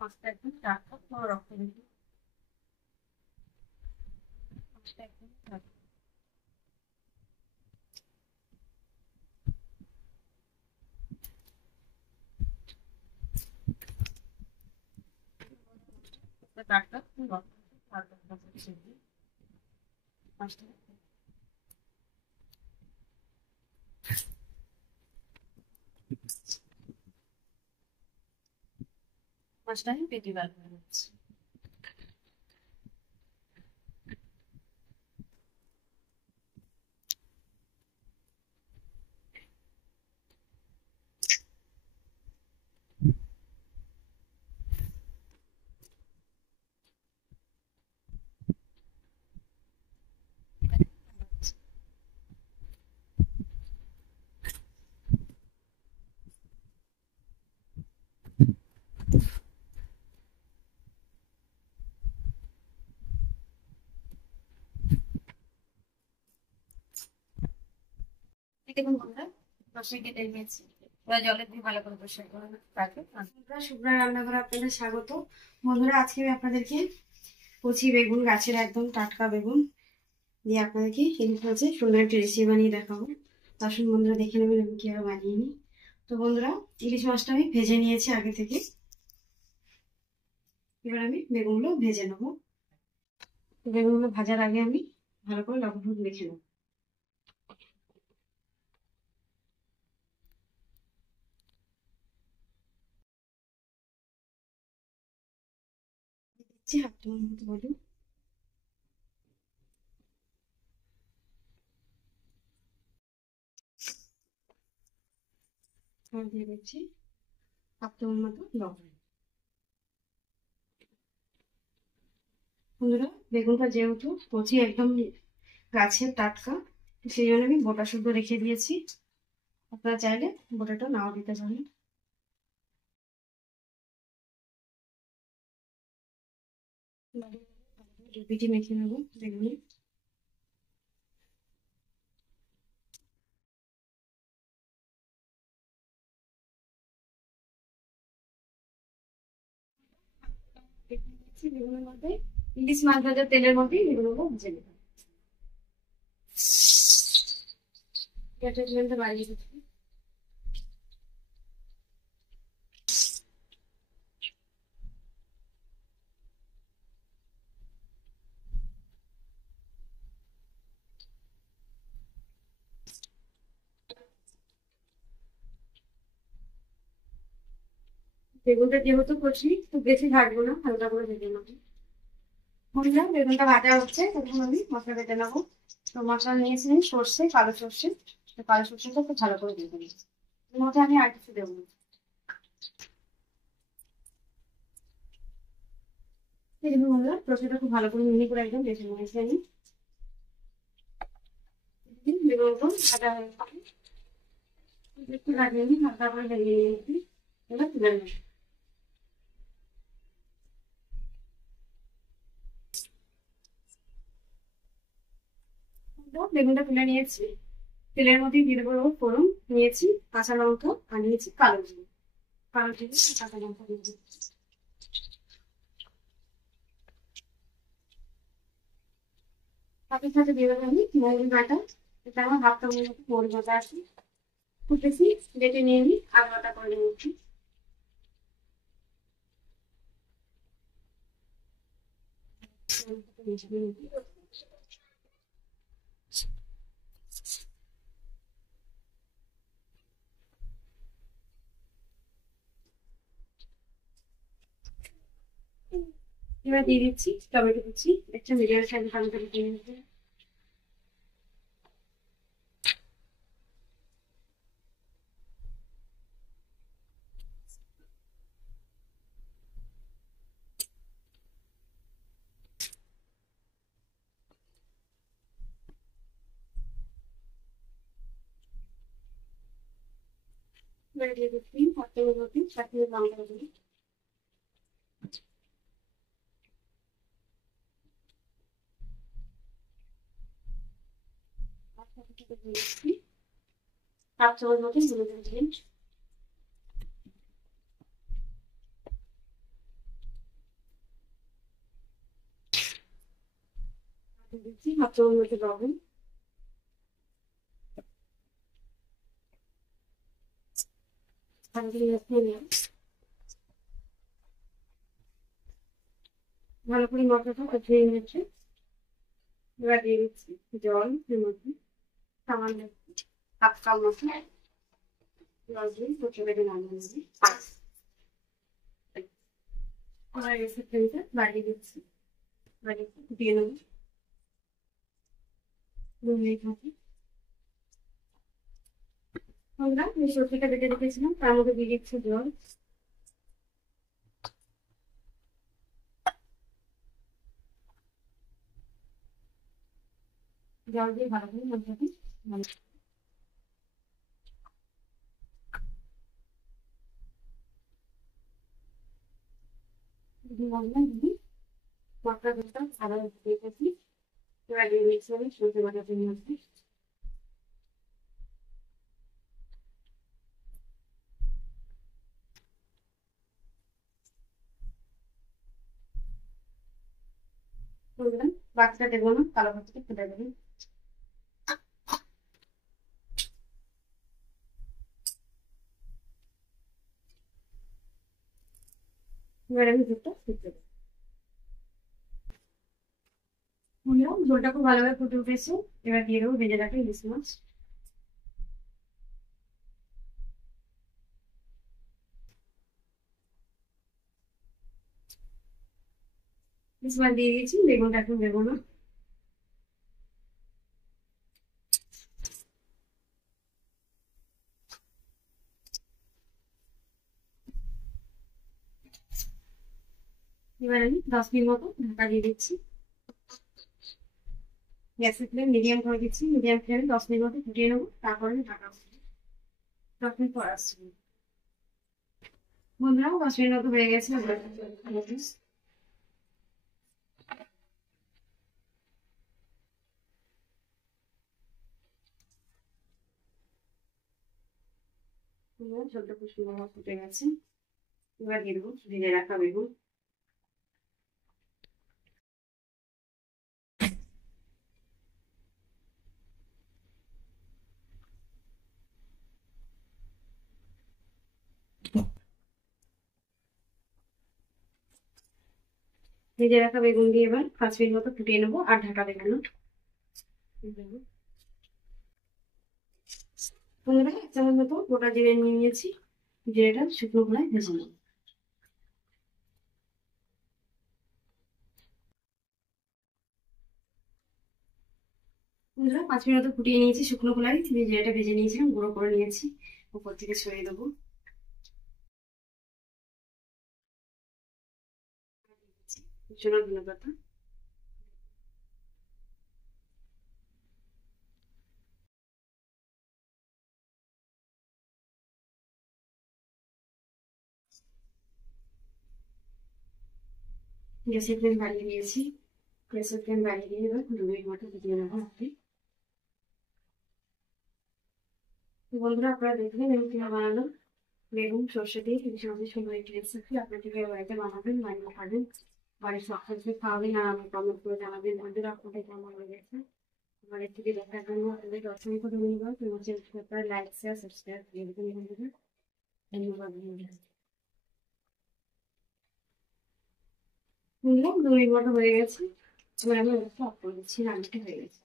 মাছটা একদম টাটকা, কোনো রক্ত নেই। মাছটা একদম টাটকা। টাটকা, কোনো রক্ত নেই। হালকা হালকা ছেড়ে মাছটা মাছটা আমি পেটি বার করে দিচ্ছি। দেখুন বন্ধুরা, মাছটা কেটে নিয়েছি। এবার জলে দিয়ে ভালো করে পরিষ্কার করে রাখবে। বন্ধুরা, শুভ্রা রান্নাঘরে আপনাদের স্বাগত। বন্ধুরা, আজকে আমি আপনাদেরকে কচি বেগুন, গাছের একদম টাটকা বেগুন দিয়ে আপনাদেরকে ইলিশ মাছের সুন্দর একটা রেসিপি বানিয়ে দেখাবো। আসুন বন্ধুরা, দেখে নেবেন আমি কিভাবে বানিয়ে নিই। তো বন্ধুরা, ইলিশ মাছটা আমি ভেজে নিয়েছি আগে থেকে। এবার আমি বেগুনগুলো ভেজে নেবো। বেগুনগুলো ভাজার আগে আমি ভালো করে লবণ হলুদ মেখে নেবো। দিচ্ছি হাফ চামচ মতো হলুদ, আর দিয়ে দিচ্ছি হাফ চামচ মতো লবণ। বন্ধুরা, বেগুনটা যেহেতু কচি একদম গাছের টাটকা, সেই জন্য আমি গোটা শুদ্ধ রেখে দিয়েছি। আপনারা চাইলে গোটাটা নাও দিতে পারেন। পিটি মেখে নেবো বেগুনে। বেগুনের মধ্যে ইলিশ মাছ ভাজার তেলের মধ্যে বেগুনগুলো ভেজে নেবো। গ্যাসের ফ্লেমটা বাড়িয়ে দিচ্ছি। বেগুনটা যেহেতু কচি, খুব বেশি ভাজবো না, হালকা করে ভেজে নেবো। বন্ধুরা, বেগুনটা ভাজা হচ্ছে, তখন আমি মশলা বেটে নেবো। তো মশলা নিয়েছি সর্ষে, কালো সর্ষে। তো কালো সর্ষেটা খুব ভালো করে দিয়ে দেবো। এর মধ্যে আমি আর কিছু দেবো না। এই দেখুন বন্ধুরা, সর্ষেটা খুব ভালো করে মিহি করে একদম বেটে নিয়েছি আমি। বেগুনটা ভাজা হয়ে গেছে, একটু লাগিয়ে নিই, হালকা করে ভেজে নিয়েছি। এবার তুলে নেবো। বেগুনটা তুলে নিয়েছি। তেলের মধ্যে দিয়ে দেবো ফোড়ন। নিয়েছি কাঁচা লঙ্কা আর নিয়েছি কালো জিরে। কালো জিরে কাঁচা লঙ্কা দিয়ে দেবো। সাথে সাথে দিয়ে দেবো আমি মৌরি বাটা। এটা আমার হাফ চামচের মতো মৌরি বাটা আছে। খুব বেশি বেটে নিয়ে নিই, আধ বাটা করে নিচ্ছি। এবার দিয়ে দিচ্ছি টমেটো কুচি, একটা মিডিয়াম সাইজ টমেটো কুচি নিয়েছি। এবার দিয়ে দিচ্ছি হাফ চামচ মতো কাশ্মীরি লঙ্কা গুঁড়ো। হাফ চামচ মতো হলুদ দিন, হাফ চামচ মতো লবণ, ভালো করে মশলাটা কষিয়ে নিয়েছি। এবার দিয়ে দিচ্ছি জল, এর মধ্যে সামান্য হাফ কাপ মতো জল দিয়ে কচু কেটে নামিয়ে নিচ্ছি। এবার রেসিপিটা বাড়িয়ে দিচ্ছি, বাড়িয়ে দিয়ে নেবো 2 মিনিট মতো। আমরা এই সবজিটা বেটে রেখেছিলাম, তার মধ্যে দিয়ে দিচ্ছি জল, জল দিয়ে ভালো করে মশলাটি মশলাটা ভালো দিয়েছি। এবার দিয়ে মিক্স করে সরষে বাটাটা নিয়ে আসছি। বাচ্চা দেবো না, কালো বাচ্চাটা ফুটে দেবেন। এবার আমি দুধটা ফুটতে দেবো। ঝোলটা খুব ভালোভাবে ফুটে উঠেছে। এবার দিয়ে দেবো ভেজে রাখা ইলিশ মাছ। ইলিশ মাছ দিয়ে দিয়েছি, বেগুনটা এখন দেবো না। এবার আমি 10 মিনিট মতো ঢাকা দিয়ে দিচ্ছি। গ্যাসের ফ্লেম মিডিয়াম করে দিচ্ছি, মিডিয়াম ফ্লেমে 10 মিনিট মতো ফুটিয়ে নেবো, তারপরে আমি ঢাকা 10 মিনিট পর আসছি। বন্ধুরা 10 মিনিট মতো হয়ে গেছে। ঝোলটা খুব সুন্দর ফুটে গেছে। এবার দিয়ে দেবো ভেজে রাখা বেগুন। ভেজে রাখা বেগুন দিয়ে এবার 5 মিনিট মতো ফুটিয়ে নেবো আর ঢাকা দেবো না। বন্ধুরা 1 চামচ মতো গোটা জিরে নিয়ে নিয়েছি, জিরেটা শুকনো খোলায় ভেজে নেবো। বন্ধুরা 5 মিনিট মতো ফুটিয়ে নিয়েছি শুকনো খোলায়, জিরেটা ভেজে নিয়েছিলাম, গুঁড়ো করে নিয়েছি, উপর থেকে ছড়িয়ে দেবো। কুচনো ধনেপাতা, গ্যাসের ফ্লেম বাড়িয়ে দিয়েছি। গ্যাসের ফ্লেম বাড়িয়ে দিয়ে এবার 2 মিনিট মতো ফুটিয়ে নেবো। বন্ধুরা আপনারা দেখবেন আমি কিভাবে বানালাম বেগুন সর্ষে দিয়ে ইলিশ মাছের সুন্দর একটি রেসিপি। আপনারা কিভাবে বাড়িতে বানাবেন, বানিয়ে খাবেন, বাড়ির সকলকে খাওয়াবেন আর আমি কমেন্ট করে জানাবেন বন্ধুরা আপনাদের কেমন লেগেছে। আমার রেসিপি দেখার জন্য আপনাদের অসংখ্য ধন্যবাদ। আমার চ্যানেলটা লাইক শেয়ার সাবস্ক্রাইব করে দেবেন বন্ধুরা। ধন্যবাদ বন্ধুরা। 2 মিনিট মতো হয়ে গেছে, এবার আমি অফ করে দিচ্ছি, রান্নাটা হয়ে গেছে।